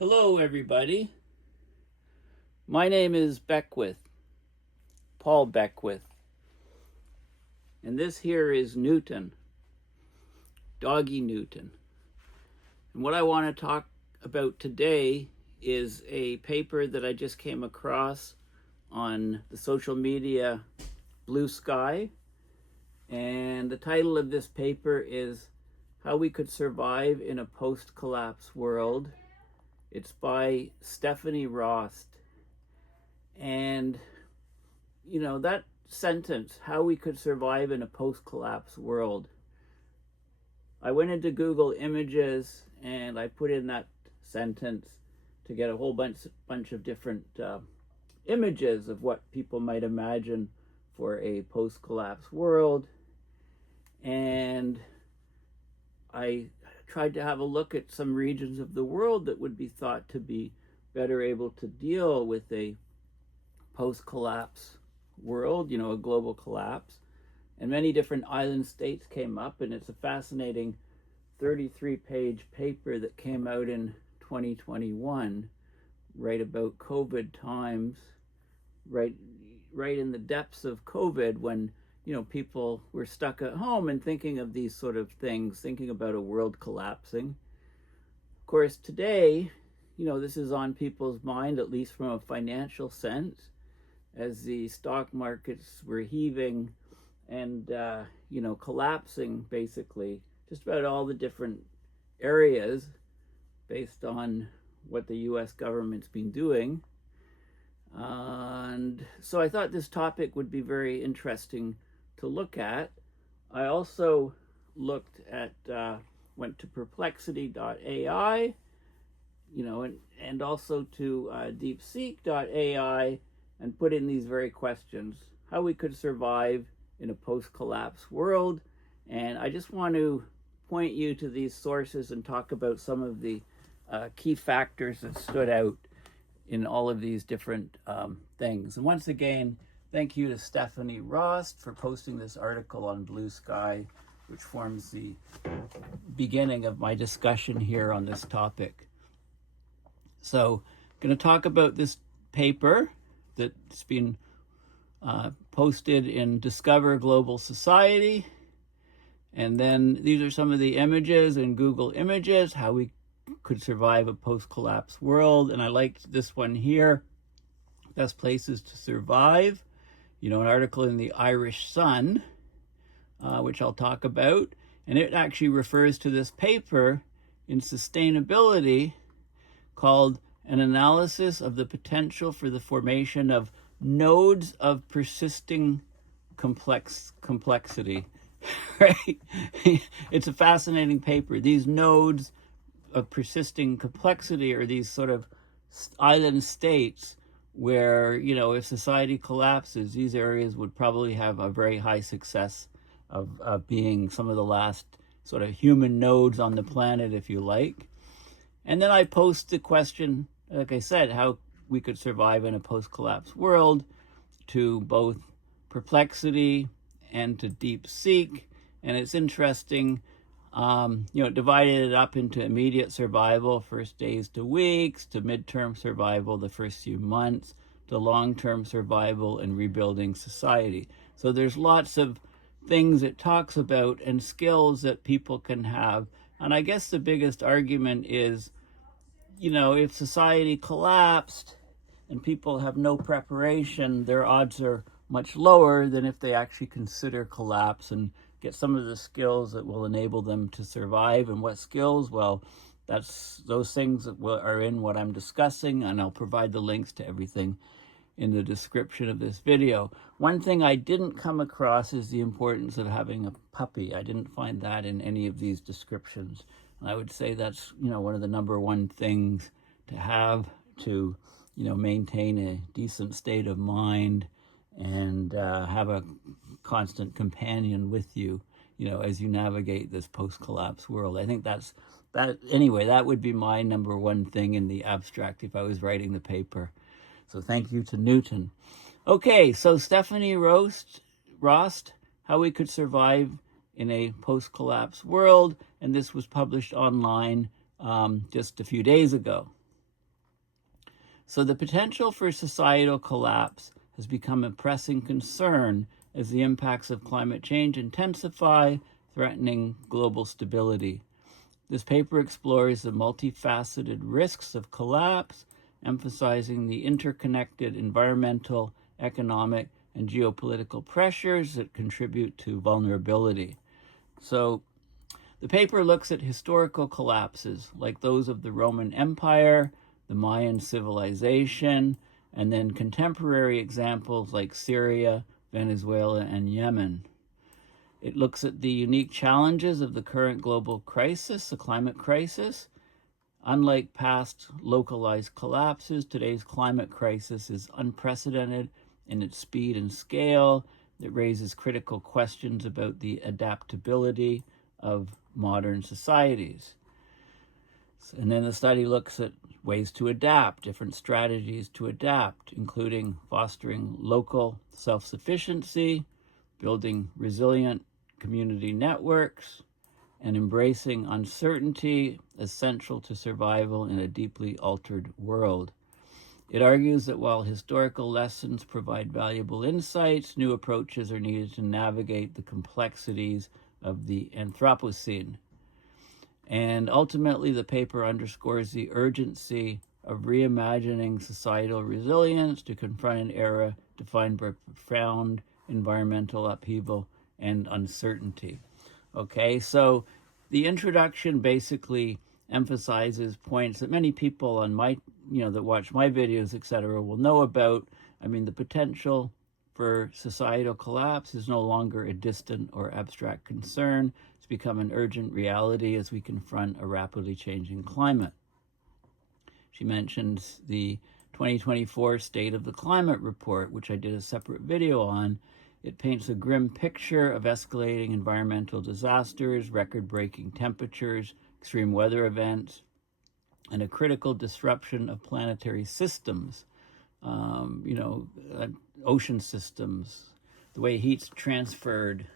Hello, everybody. My name is Paul Beckwith, and this here is Newton, Doggy Newton. And what I want to talk about today is a paper that I just came across on the social media Blue Sky, and the title of this paper is How We Could Survive in a Post-Collapse World. It's by Stephanie Rost. And, that sentence, how we could survive in a post-collapse world. I went into Google Images and I put in that sentence to get a whole bunch of different images of what people might imagine for a post-collapse world. And I tried to have a look at some regions of the world that would be thought to be better able to deal with a post-collapse world, a global collapse. And many different island states came up, and it's a fascinating 33-page paper that came out in 2021, right about COVID times, right in the depths of COVID when people were stuck at home and thinking of these sort of things, thinking about a world collapsing. Of course, today, this is on people's mind, at least from a financial sense, as the stock markets were heaving and, collapsing, basically, just about all the different areas based on what the U.S. government's been doing. And so I thought this topic would be very interesting to look at. I also looked at, went to perplexity.ai, and also to deepseek.ai and put in these very questions, how we could survive in a post-collapse world. And I just want to point you to these sources and talk about some of the key factors that stood out in all of these different things. And once again, thank you to Stephanie Rost for posting this article on Blue Sky, which forms the beginning of my discussion here on this topic. So I'm going to talk about this paper that's been posted in Discover Global Society. And then these are some of the images in Google Images, how we could survive a post-collapse world. And I liked this one here, Best Places to Survive. An article in the Irish Sun, which I'll talk about. And it actually refers to this paper in Sustainability called An Analysis of the Potential for the Formation of Nodes of Persisting Complexity. Right? It's a fascinating paper. These nodes of persisting complexity are these sort of island states where, if society collapses, these areas would probably have a very high success of being some of the last sort of human nodes on the planet, if you like. And then I post the question, like I said, how we could survive in a post-collapse world to both Perplexity and to DeepSeek. And it's interesting, divided it up into immediate survival, first days to weeks, to midterm survival, the first few months, to long-term survival and rebuilding society. So there's lots of things it talks about and skills that people can have. And I guess the biggest argument is, if society collapsed and people have no preparation, their odds are much lower than if they actually consider collapse and get some of the skills that will enable them to survive. And what skills? Well, that's those things that are in what I'm discussing, and I'll provide the links to everything in the description of this video. One thing I didn't come across is the importance of having a puppy. I didn't find that in any of these descriptions. And I would say that's, one of the number one things to have to, maintain a decent state of mind and have a constant companion with you, as you navigate this post-collapse world. I think that would be my number one thing in the abstract if I was writing the paper. So thank you to Newton. Okay, so Stephanie Rost, How We Could Survive in a Post-Collapse World, and this was published online just a few days ago. So the potential for societal collapse has become a pressing concern as the impacts of climate change intensify, threatening global stability. This paper explores the multifaceted risks of collapse, emphasizing the interconnected environmental, economic, and geopolitical pressures that contribute to vulnerability. So the paper looks at historical collapses like those of the Roman Empire, the Mayan civilization, and then contemporary examples like Syria, Venezuela, and Yemen. It looks at the unique challenges of the current global crisis, the climate crisis. Unlike past localized collapses, today's climate crisis is unprecedented in its speed and scale. It raises critical questions about the adaptability of modern societies. And then the study looks at ways to adapt, different strategies to adapt, including fostering local self-sufficiency, building resilient community networks, and embracing uncertainty essential to survival in a deeply altered world. It argues that while historical lessons provide valuable insights, new approaches are needed to navigate the complexities of the Anthropocene. And ultimately, the paper underscores the urgency of reimagining societal resilience to confront an era defined by profound environmental upheaval and uncertainty. Okay, so the introduction basically emphasizes points that many people on my, that watch my videos, etc., will know about. I mean, the potential for societal collapse is no longer a distant or abstract concern. It's become an urgent reality as we confront a rapidly changing climate. She mentions the 2024 State of the Climate Report, which I did a separate video on. It paints a grim picture of escalating environmental disasters, record-breaking temperatures, extreme weather events, and a critical disruption of planetary systems, ocean systems, the way heat's transferred,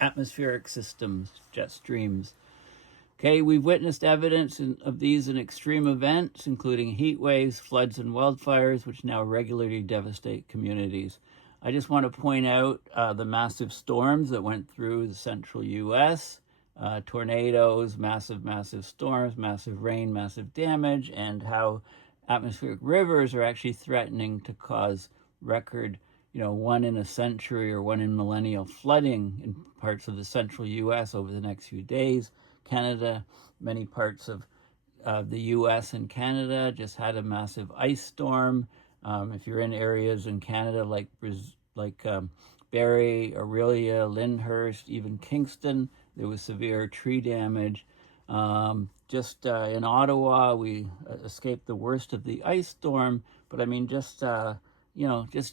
atmospheric systems, jet streams. Okay, we've witnessed evidence of these in extreme events, including heat waves, floods, and wildfires, which now regularly devastate communities. I just want to point out the massive storms that went through the central U.S., tornadoes, massive storms, massive rain, massive damage, and how atmospheric rivers are actually threatening to cause record, one in a century or one in millennial flooding in parts of the central U.S. over the next few days. Canada, many parts of the U.S. and Canada just had a massive ice storm. If you're in areas in Canada like Barrie, Aurelia, Lyndhurst, even Kingston, there was severe tree damage. Just in Ottawa, we escaped the worst of the ice storm. But I mean, just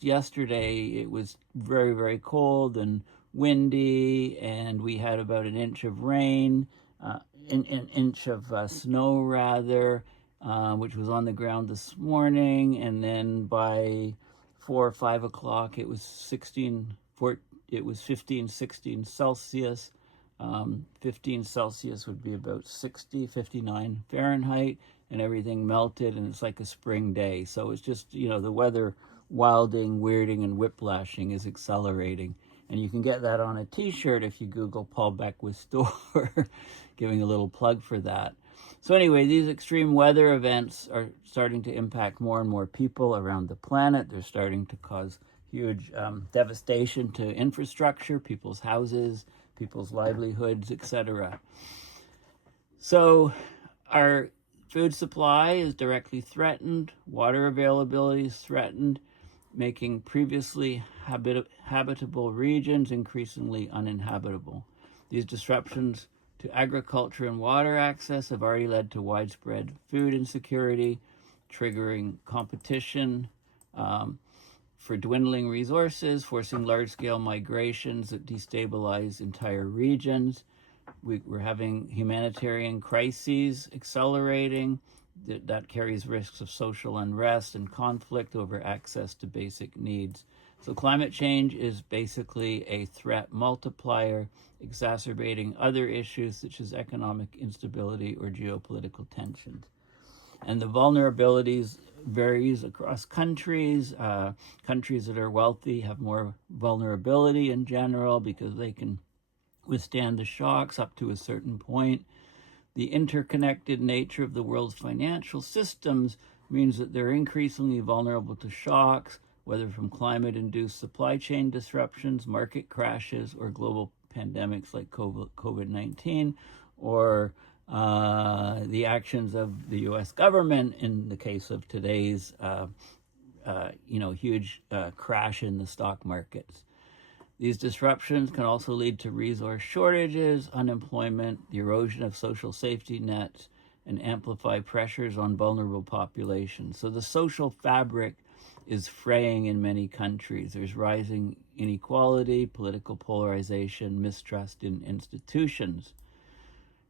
yesterday, it was very, very cold and windy, and we had about an inch of rain, an inch of snow rather, which was on the ground this morning. And then by 4 or 5 o'clock, it was 16 16 Celsius. 15 Celsius would be about 59 Fahrenheit, and everything melted, and it's like a spring day. So it's just, the weather wilding, weirding, and whiplashing is accelerating. And you can get that on a t-shirt if you Google Paul Beckwith store, giving a little plug for that. So anyway, these extreme weather events are starting to impact more and more people around the planet. They're starting to cause huge devastation to infrastructure, people's houses, people's livelihoods, etc. So our food supply is directly threatened, water availability is threatened, making previously habitable regions increasingly uninhabitable. These disruptions to agriculture and water access have already led to widespread food insecurity, triggering competition for dwindling resources, forcing large-scale migrations that destabilize entire regions. We're having humanitarian crises accelerating. That carries risks of social unrest and conflict over access to basic needs. So climate change is basically a threat multiplier, exacerbating other issues such as economic instability or geopolitical tensions. And the vulnerabilities varies across countries. Countries that are wealthy have more vulnerability in general because they can withstand the shocks up to a certain point. The interconnected nature of the world's financial systems means that they're increasingly vulnerable to shocks, whether from climate-induced supply chain disruptions, market crashes, or global pandemics like COVID-19, or the actions of the U.S. government in the case of today's, huge crash in the stock markets. These disruptions can also lead to resource shortages, unemployment, the erosion of social safety nets, and amplify pressures on vulnerable populations. So the social fabric is fraying in many countries. There's rising inequality, political polarization, mistrust in institutions.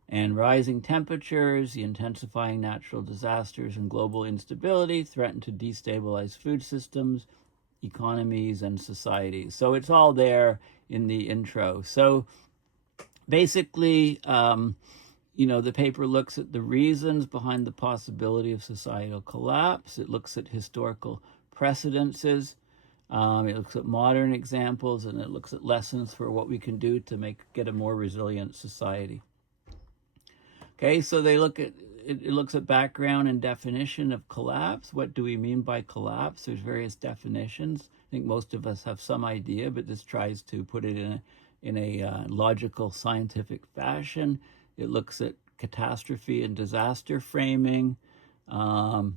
And rising temperatures, the intensifying natural disasters, and global instability threaten to destabilize food systems, economies, and societies. So it's all there in the intro. So basically, the paper looks at the reasons behind the possibility of societal collapse. It looks at historical precedences. It looks at modern examples, and it looks at lessons for what we can do to get a more resilient society. Okay, so it looks at background and definition of collapse. What do we mean by collapse? There's various definitions. I think most of us have some idea, but this tries to put it in a logical, scientific fashion. It looks at catastrophe and disaster framing, and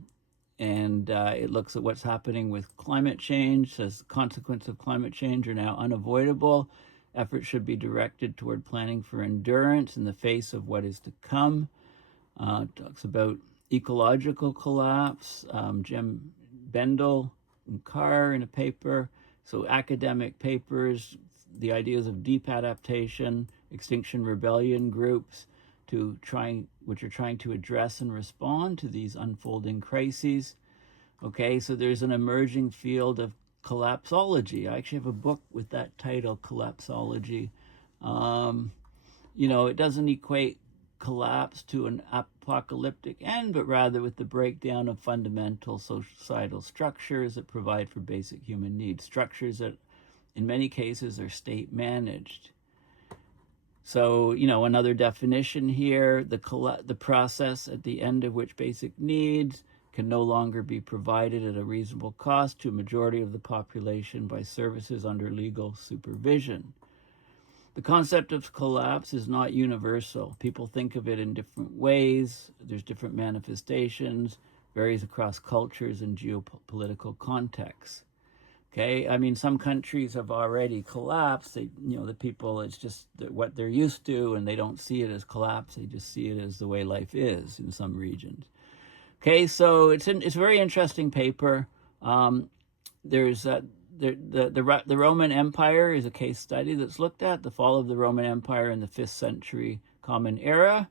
it looks at what's happening with climate change. Says the consequences of climate change are now unavoidable. Efforts should be directed toward planning for endurance in the face of what is to come. Talks about ecological collapse. Jim Bendel and Carr in a paper. So academic papers, the ideas of deep adaptation, extinction rebellion groups, which are trying to address and respond to these unfolding crises. Okay, so there's an emerging field of collapsology. I actually have a book with that title, Collapsology. It doesn't equate collapse to an apocalyptic end, but rather with the breakdown of fundamental societal structures that provide for basic human needs, structures that in many cases are state managed. So, another definition here, the process at the end of which basic needs can no longer be provided at a reasonable cost to a majority of the population by services under legal supervision. The concept of collapse is not universal. People think of it in different ways. There's different manifestations, varies across cultures and geopolitical contexts. Okay, I mean, some countries have already collapsed. The people, it's just what they're used to, and they don't see it as collapse. They just see it as the way life is in some regions. Okay, so it's a very interesting paper. There's the Roman Empire is a case study that's looked at, the fall of the Roman Empire in the 5th century Common Era.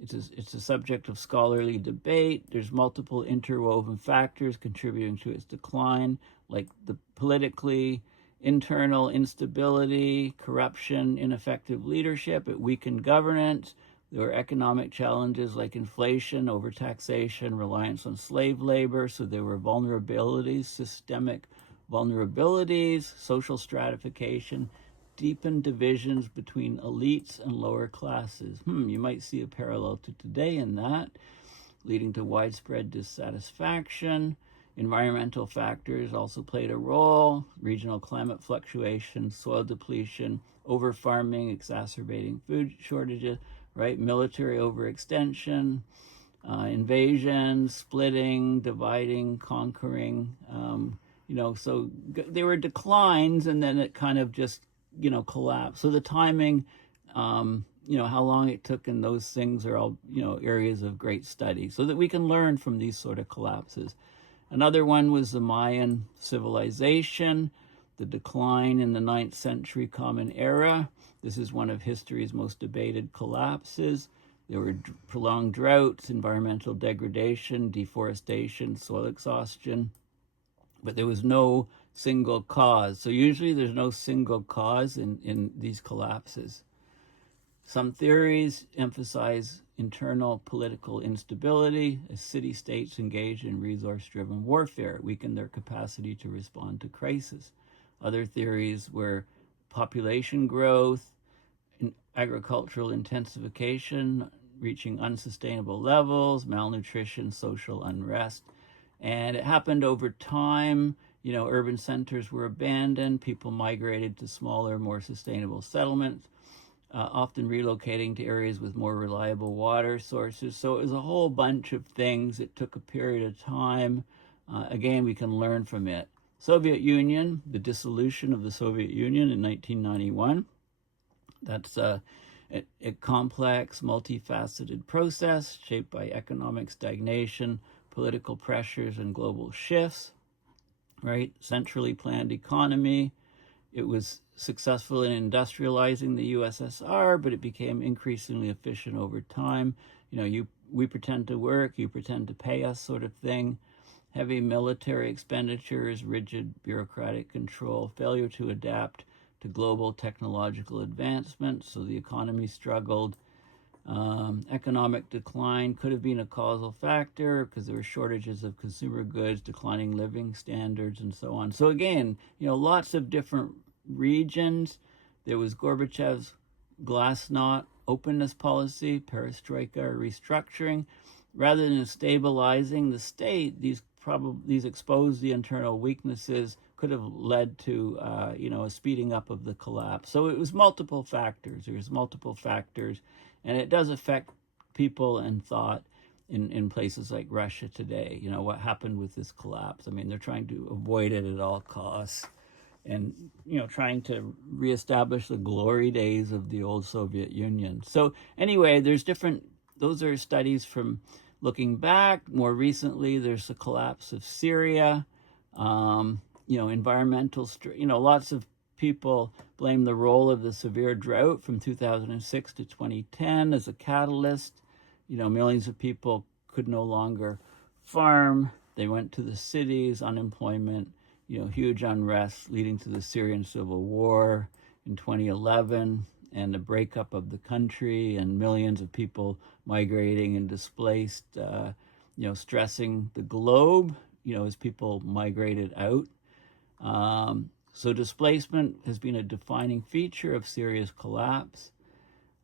It's a subject of scholarly debate. There's multiple interwoven factors contributing to its decline, like the politically internal instability, corruption, ineffective leadership. It weakened governance. There were economic challenges like inflation, overtaxation, reliance on slave labor. So there were vulnerabilities, systemic vulnerabilities, social stratification, deepened divisions between elites and lower classes. You might see a parallel to today in that, leading to widespread dissatisfaction. Environmental factors also played a role. Regional climate fluctuations, soil depletion, over-farming, exacerbating food shortages, right? Military overextension, invasion, splitting, dividing, conquering. So there were declines, and then it kind of just, collapsed. So the timing, how long it took, and those things are all, areas of great study, so that we can learn from these sort of collapses. Another one was the Mayan civilization, the decline in the 9th century Common Era. This is one of history's most debated collapses. There were prolonged droughts, environmental degradation, deforestation, soil exhaustion, but there was no single cause. So usually there's no single cause in these collapses. Some theories emphasize internal political instability as city-states engaged in resource-driven warfare, weakened their capacity to respond to crisis. Other theories were population growth, agricultural intensification, reaching unsustainable levels, malnutrition, social unrest. And it happened over time. Urban centers were abandoned, people migrated to smaller, more sustainable settlements, often relocating to areas with more reliable water sources. So it was a whole bunch of things. It took a period of time. Again, we can learn from it. Soviet Union, the dissolution of the Soviet Union in 1991. That's a complex, multifaceted process shaped by economic stagnation, political pressures, and global shifts, right? Centrally planned economy. It was successful in industrializing the USSR, but it became increasingly efficient over time. We pretend to work, you pretend to pay us sort of thing. Heavy military expenditures, rigid bureaucratic control, failure to adapt to global technological advancements, so the economy struggled. Economic decline could have been a causal factor because there were shortages of consumer goods, declining living standards, and so on. So again, lots of different regions. There was Gorbachev's glasnost openness policy, perestroika, or restructuring. Rather than stabilizing the state, these exposed the internal weaknesses, could have led to a speeding up of the collapse. So it was multiple factors. And it does affect people and thought in places like Russia today. What happened with this collapse? They're trying to avoid it at all costs, and trying to reestablish the glory days of the old Soviet Union. So anyway, those are studies from looking back. More recently, there's the collapse of Syria. Environmental, lots of people blame the role of the severe drought from 2006 to 2010 as a catalyst. Millions of people could no longer farm. They went to the cities, unemployment, huge unrest leading to the Syrian civil war in 2011 and the breakup of the country and millions of people migrating and displaced, stressing the globe, as people migrated out. So displacement has been a defining feature of Syria's collapse.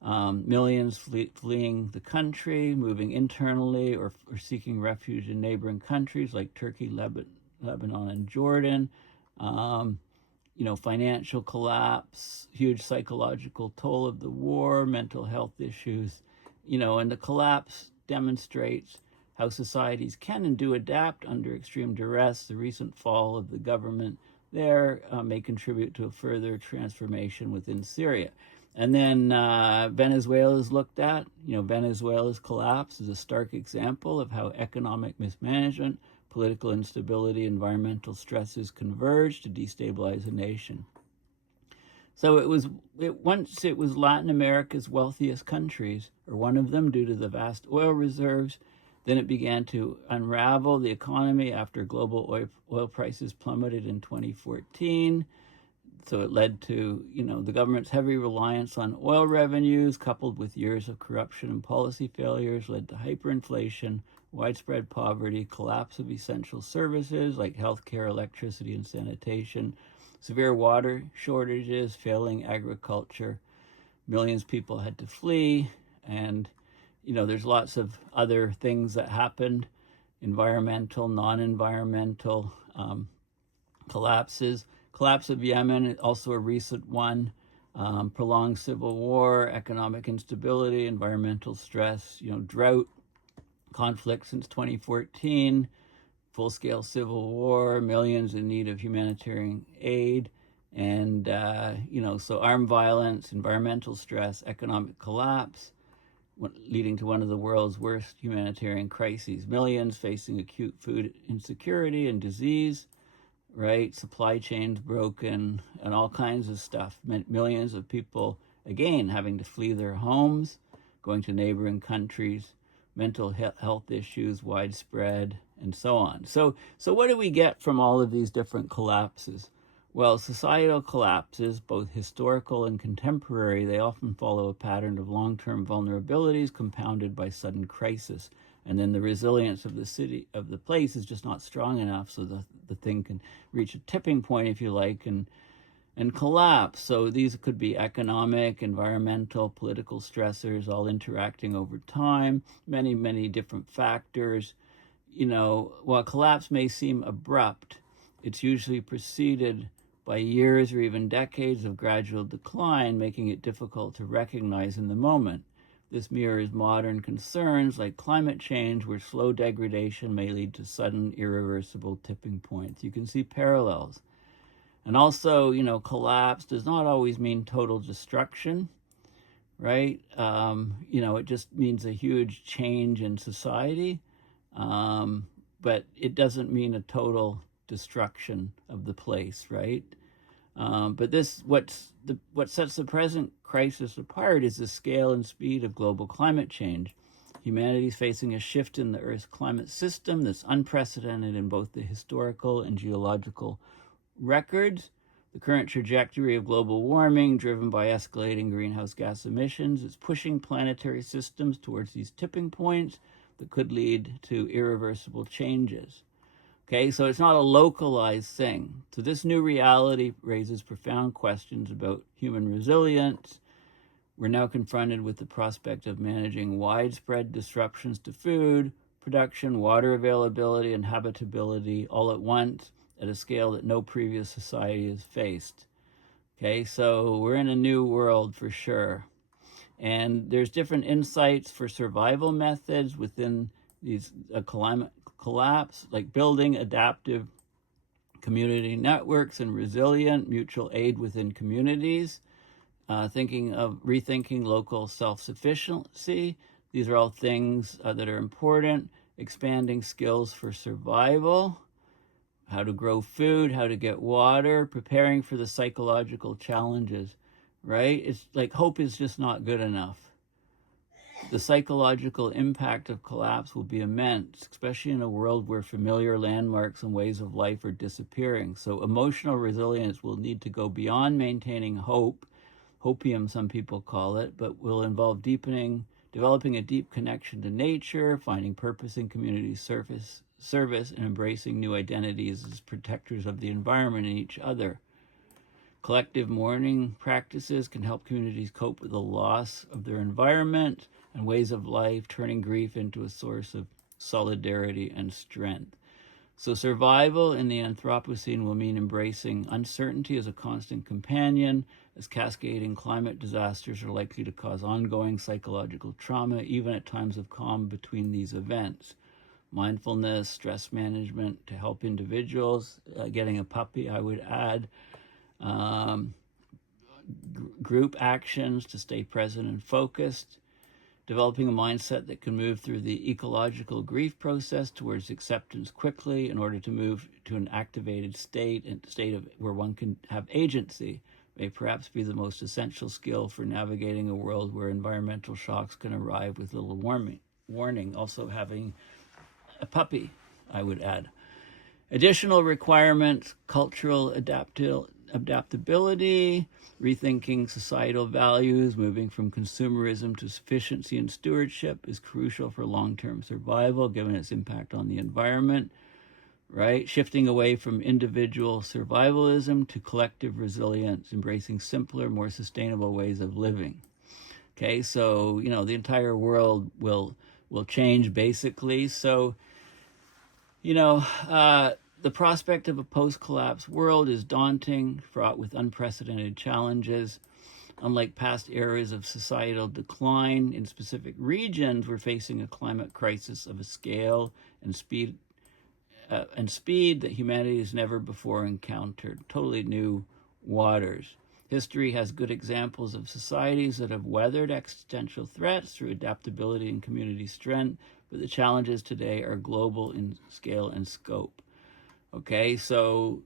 Millions fleeing the country, moving internally, or seeking refuge in neighboring countries like Turkey, Lebanon, and Jordan. Financial collapse, huge psychological toll of the war, mental health issues, and the collapse demonstrates how societies can and do adapt under extreme duress. The recent fall of the government there may contribute to a further transformation within Syria. And then Venezuela is looked at. Venezuela's collapse is a stark example of how economic mismanagement, political instability, environmental stresses converge to destabilize a nation. So once it was Latin America's wealthiest countries, or one of them due to the vast oil reserves. Then it began to unravel the economy after global oil prices plummeted in 2014. So it led to, the government's heavy reliance on oil revenues, coupled with years of corruption and policy failures, led to hyperinflation, widespread poverty, collapse of essential services like healthcare, electricity, and sanitation, severe water shortages, failing agriculture. Millions of people had to flee, and there's lots of other things that happened, environmental, non-environmental collapses. Collapse of Yemen, also a recent one. Prolonged civil war, economic instability, environmental stress, drought, conflict since 2014, full-scale civil war, millions in need of humanitarian aid, and, so armed violence, environmental stress, economic collapse, leading to one of the world's worst humanitarian crises. Millions facing acute food insecurity and disease, right? Supply chains broken and all kinds of stuff. Millions of people, again, having to flee their homes, going to neighboring countries, mental health issues widespread, and so on. So what do we get from all of these different collapses? Well, societal collapses, both historical and contemporary, they often follow a pattern of long-term vulnerabilities compounded by sudden crisis. And then the resilience of the city, of the place, is just not strong enough, so the thing can reach a tipping point, if you like, and collapse. So these could be economic, environmental, political stressors, all interacting over time, many, many different factors. While collapse may seem abrupt, it's usually preceded by years or even decades of gradual decline, making it difficult to recognize in the moment. This mirrors modern concerns like climate change, where slow degradation may lead to sudden, irreversible tipping points. You can see parallels. And also, collapse does not always mean total destruction, right? It just means a huge change in society, but it doesn't mean a total destruction of the place, right? But what sets the present crisis apart is the scale and speed of global climate change. Humanity is facing a shift in the Earth's climate system that's unprecedented in both the historical and geological records. The current trajectory of global warming, driven by escalating greenhouse gas emissions, is pushing planetary systems towards these tipping points that could lead to irreversible changes. Okay, so it's not a localized thing. So this new reality raises profound questions about human resilience. We're now confronted with the prospect of managing widespread disruptions to food production, water availability, and habitability all at once at a scale that no previous society has faced. Okay, so we're in a new world for sure. And there's different insights for survival methods within these climate collapse, like building adaptive community networks and resilient mutual aid within communities, thinking of rethinking local self-sufficiency. These are all things that are important. Expanding skills for survival, how to grow food, how to get water, preparing for the psychological challenges, right? It's like hope is just not good enough. The psychological impact of collapse will be immense, especially in a world where familiar landmarks and ways of life are disappearing. So emotional resilience will need to go beyond maintaining hope, hopium some people call it, but will involve developing a deep connection to nature, finding purpose in community service, and embracing new identities as protectors of the environment and each other. Collective mourning practices can help communities cope with the loss of their environment and ways of life, turning grief into a source of solidarity and strength. So survival in the Anthropocene will mean embracing uncertainty as a constant companion, as cascading climate disasters are likely to cause ongoing psychological trauma, even at times of calm between these events. Mindfulness, stress management to help individuals, getting a puppy, I would add, group actions to stay present and focused, developing a mindset that can move through the ecological grief process towards acceptance quickly in order to move to an activated state, and state of where one can have agency, may perhaps be the most essential skill for navigating a world where environmental shocks can arrive with little warning. Also having a puppy, I would add. Additional requirements: cultural adaptability, rethinking societal values, moving from consumerism to sufficiency and stewardship is crucial for long-term survival, given its impact on the environment, right? Shifting away from individual survivalism to collective resilience, embracing simpler, more sustainable ways of living. Okay, so, the entire world will change basically. So, the prospect of a post-collapse world is daunting, fraught with unprecedented challenges. Unlike past eras of societal decline in specific regions, we're facing a climate crisis of a scale and speed that humanity has never before encountered. Totally new waters. History has good examples of societies that have weathered existential threats through adaptability and community strength, but the challenges today are global in scale and scope. Okay, so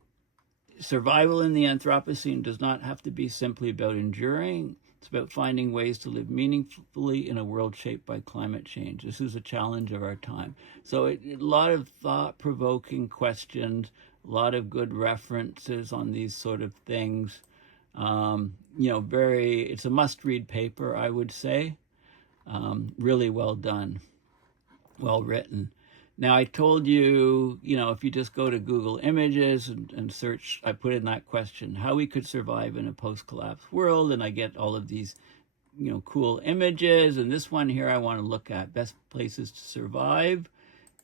survival in the Anthropocene does not have to be simply about enduring. It's about finding ways to live meaningfully in a world shaped by climate change. This is a challenge of our time. So a lot of thought-provoking questions A lot of good references on these sort of things. It's a must-read paper, I would say. Really well done, well written. Now, I told you, if you just go to Google Images and search, I put in that question, how we could survive in a post-collapse world, and I get all of these, cool images. And this one here I want to look at, best places to survive.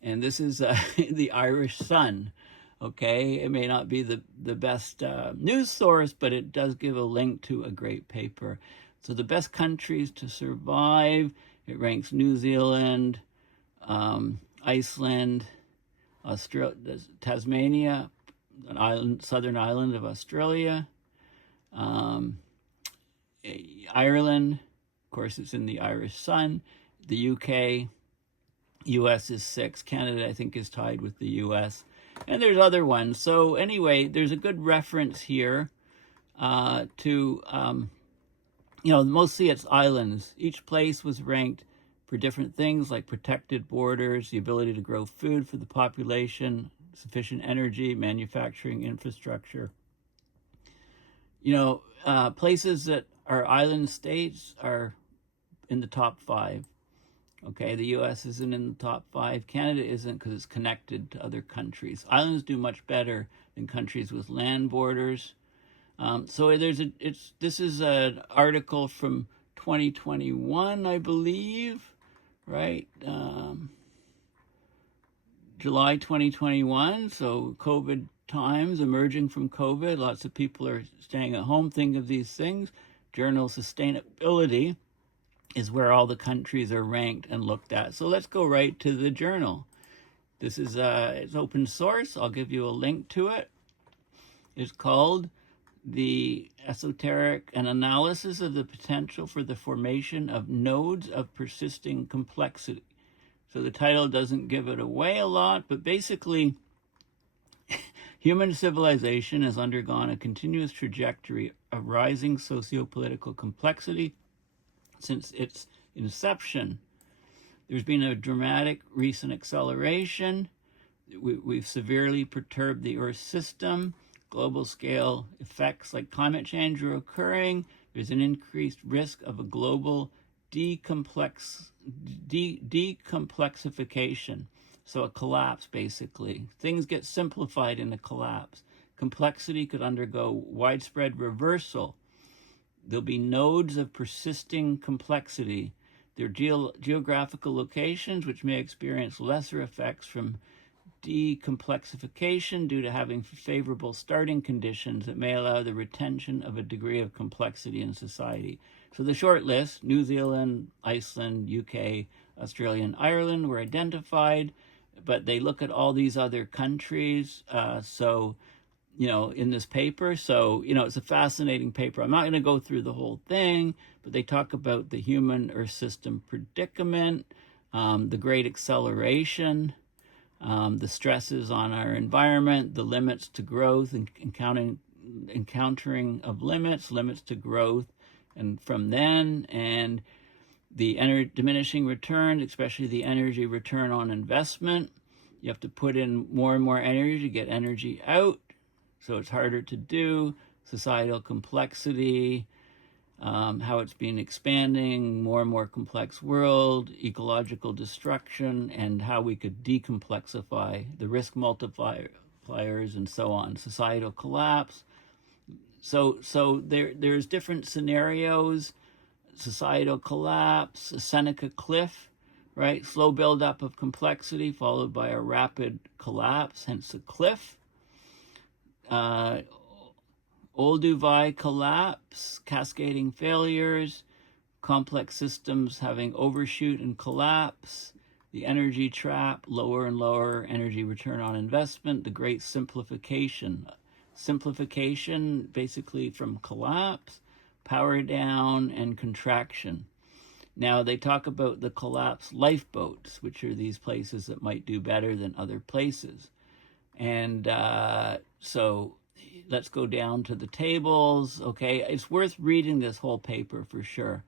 And this is the Irish Sun. Okay, it may not be the best news source, but it does give a link to a great paper. So the best countries to survive, it ranks New Zealand, Iceland, Tasmania, southern island of Australia, Ireland, of course it's in the Irish Sun, the UK, US is 6, Canada I think is tied with the US, and there's other ones. So anyway, there's a good reference here to, mostly it's islands. Each place was ranked for different things like protected borders, the ability to grow food for the population, sufficient energy, manufacturing infrastructure. Places that are island states are in the top 5. Okay, the U.S. isn't in the top 5. Canada isn't because it's connected to other countries. Islands do much better than countries with land borders. So this is an article from 2021, I believe, right? July 2021. So COVID times, emerging from COVID. Lots of people are staying at home. Think of these things. Journal Sustainability is where all the countries are ranked and looked at. So let's go right to the journal. This is it's open source. I'll give you a link to it. It's called The Esoteric and Analysis of the Potential for the Formation of Nodes of Persisting Complexity. So the title doesn't give it away a lot, but basically human civilization has undergone a continuous trajectory of rising socio-political complexity since its inception. There's been a dramatic recent acceleration. We've severely perturbed the Earth system. Global scale effects like climate change are occurring. There's an increased risk of a global decomplexification. So a collapse, basically. Things get simplified in a collapse. Complexity could undergo widespread reversal. There'll be nodes of persisting complexity. They're geographical locations which may experience lesser effects from decomplexification due to having favorable starting conditions that may allow the retention of a degree of complexity in society. So the short list, New Zealand, Iceland, UK, Australia, and Ireland were identified, but they look at all these other countries. In this paper. So, it's a fascinating paper. I'm not going to go through the whole thing, but they talk about the human Earth system predicament, the great acceleration, the stresses on our environment, the limits to growth, and encountering of limits to growth, and from then, and the diminishing return, especially the energy return on investment. You have to put in more and more energy to get energy out. So it's harder to do. Societal complexity, how it's been expanding, more and more complex world, ecological destruction, and how we could decomplexify the risk multipliers and so on. Societal collapse. So there's different scenarios. Societal collapse, a Seneca cliff, right? Slow buildup of complexity followed by a rapid collapse, hence a cliff. Olduvai collapse, cascading failures, complex systems having overshoot and collapse, the energy trap, lower and lower energy return on investment, the great simplification. Simplification basically from collapse, power down, and contraction. Now they talk about the collapsed lifeboats, which are these places that might do better than other places. And so let's go down to the tables. Okay, it's worth reading this whole paper for sure.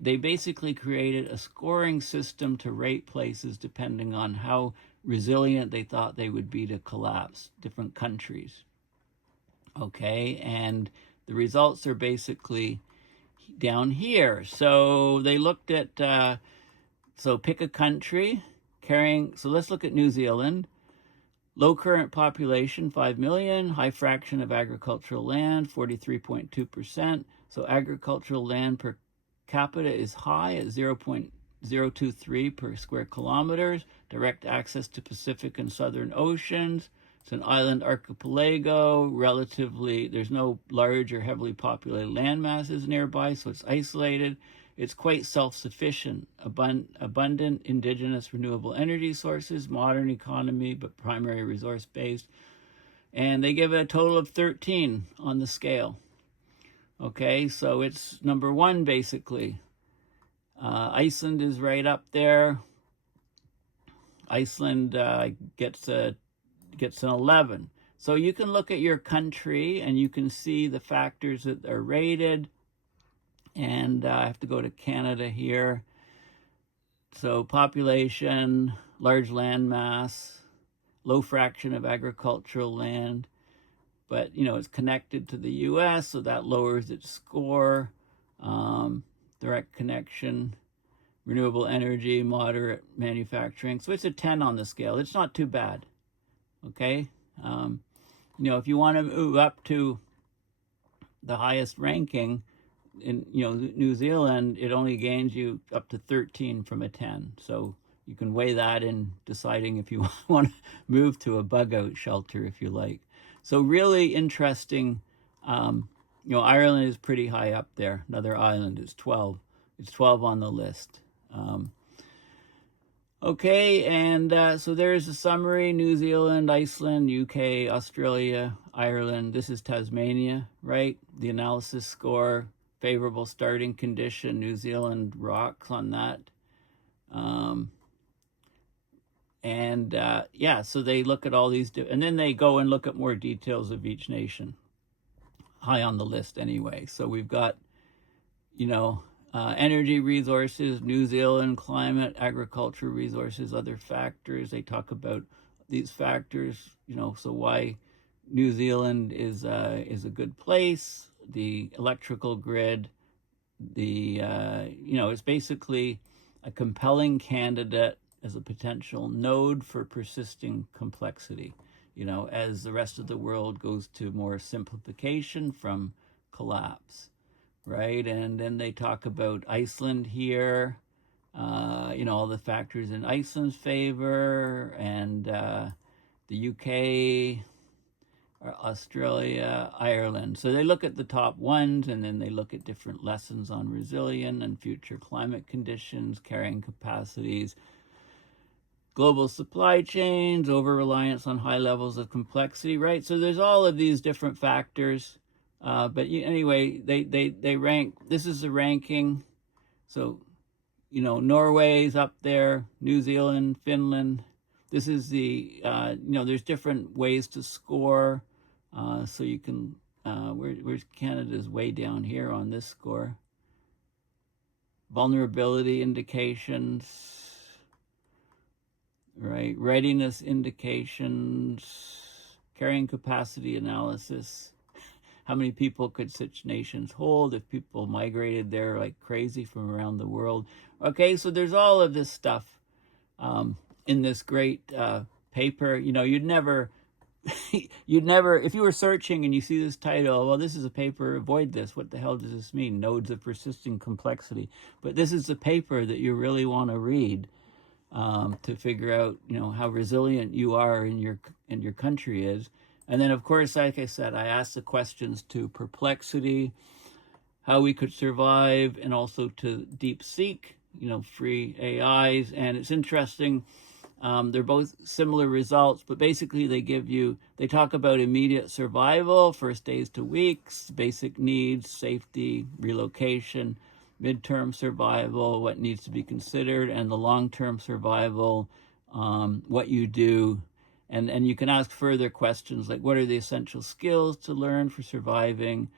They basically created a scoring system to rate places depending on how resilient they thought they would be to collapse, different countries. Okay, and the results are basically down here. So they looked at, so pick a country so let's look at New Zealand. Low current population, 5 million, high fraction of agricultural land, 43.2%. So agricultural land per capita is high at 0.023 per square kilometers, direct access to Pacific and Southern Oceans. It's an island archipelago, relatively, there's no large or heavily populated land masses nearby, so it's isolated. It's quite self-sufficient, abundant indigenous renewable energy sources, modern economy, but primary resource-based. And they give it a total of 13 on the scale. Okay, so it's number one, basically. Iceland is right up there. Iceland gets an 11. So you can look at your country and you can see the factors that are rated. And I have to go to Canada here. So population, large land mass, low fraction of agricultural land. But, it's connected to the U.S., so that lowers its score. Direct connection, renewable energy, moderate manufacturing. So it's a 10 on the scale. It's not too bad. Okay? If you want to move up to the highest ranking, in New Zealand, it only gains you up to 13 from a 10. So you can weigh that in deciding if you want to move to a bug out shelter, if you like. So really interesting. Ireland is pretty high up there. Another island is 12. It's 12 on the list. Okay, and so there's a summary. New Zealand, Iceland, UK, Australia, Ireland. This is Tasmania, right? The analysis score. Favorable starting condition. New Zealand rocks on that. So they look at all these, and then they go and look at more details of each nation. High on the list anyway. So we've got, energy resources, New Zealand, climate, agriculture resources, other factors. They talk about these factors, so why New Zealand is a good place. The electrical grid, it's basically a compelling candidate as a potential node for persisting complexity, as the rest of the world goes to more simplification from collapse, right? And then they talk about Iceland here, all the factors in Iceland's favor, and the UK, Australia, Ireland. So they look at the top ones, and then they look at different lessons on resilient and future climate conditions, carrying capacities, global supply chains, over-reliance on high levels of complexity, right? So there's all of these different factors. Anyway, they rank. This is the ranking. So, Norway's up there, New Zealand, Finland. This is the, there's different ways to score. So you can, where's Canada's way down here on this score. Vulnerability indications, right? Readiness indications, carrying capacity analysis. How many people could such nations hold if people migrated there like crazy from around the world? Okay, so there's all of this stuff in this great paper. You'd never, if you were searching and you see this title, well, this is a paper, avoid this. What the hell does this mean? Nodes of persisting complexity. But this is the paper that you really want to read to figure out, how resilient you are and your country is. And then, of course, like I said, I asked the questions to perplexity, how we could survive, and also to deep seek, free AIs. And it's interesting. They're both similar results, but basically they talk about immediate survival, first days to weeks, basic needs, safety, relocation, midterm survival, what needs to be considered, and the long-term survival, what you do. And you can ask further questions like, what are the essential skills to learn for surviving?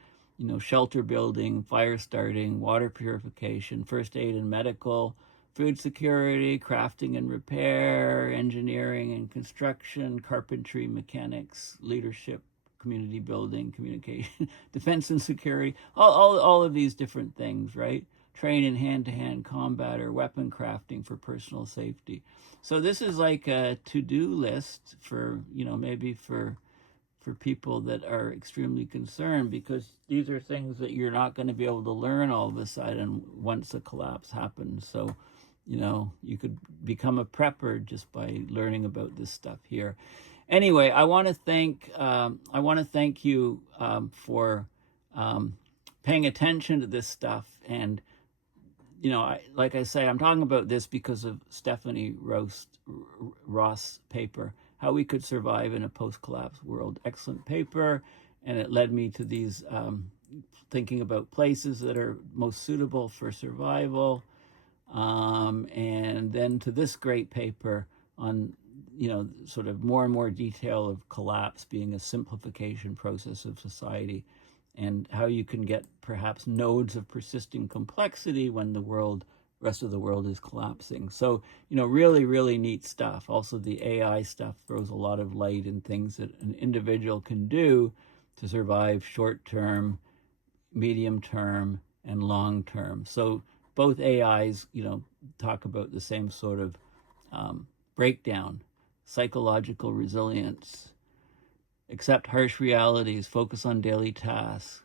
shelter building, fire starting, water purification, first aid and medical, food security, crafting and repair, engineering and construction, carpentry, mechanics, leadership, community building, communication, defense and security, all of these different things, right? Train in hand-to-hand combat or weapon crafting for personal safety. So this is like a to-do list for, maybe for people that are extremely concerned, because these are things that you're not going to be able to learn all of a sudden once a collapse happens. So, you could become a prepper just by learning about this stuff here. Anyway, I want to thank you for paying attention to this stuff. And like I say, I'm talking about this because of Stephanie Rost's paper, How We Could Survive in a Post-Collapse World. Excellent paper, and it led me to these thinking about places that are most suitable for survival, and then to this great paper on sort of more and more detail of collapse being a simplification process of society, and how you can get perhaps nodes of persisting complexity when the rest of the world is collapsing. So, really, really neat stuff. Also, the AI stuff throws a lot of light in things that an individual can do to survive short-term, medium-term, and long-term. So both AIs, talk about the same sort of breakdown: psychological resilience, accept harsh realities, focus on daily tasks,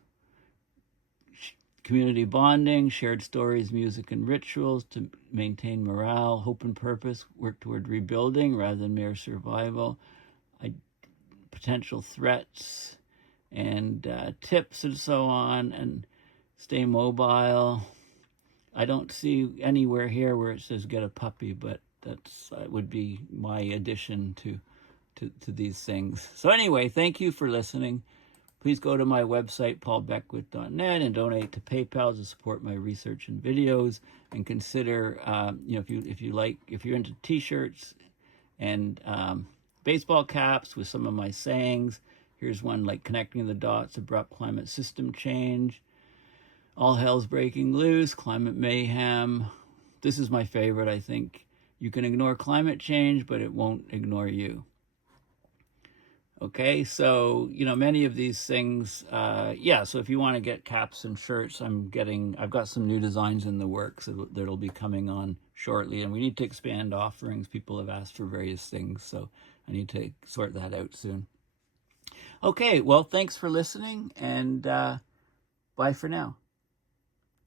community bonding, shared stories, music, and rituals to maintain morale, hope and purpose, work toward rebuilding rather than mere survival, potential threats, and tips and so on, and stay mobile. I don't see anywhere here where it says get a puppy, but that's would be my addition to these things. So anyway, thank you for listening. Please go to my website, paulbeckwith.net, and donate to PayPal to support my research and videos. And consider, if you're into T-shirts and baseball caps with some of my sayings. Here's one like connecting the dots: abrupt climate system change, all hell's breaking loose, climate mayhem. This is my favorite, I think. You can ignore climate change, but it won't ignore you. Okay, so, many of these things, so if you want to get caps and shirts, I've got some new designs in the works that'll be coming on shortly, and we need to expand offerings. People have asked for various things, so I need to sort that out soon. Okay, well, thanks for listening, and bye for now.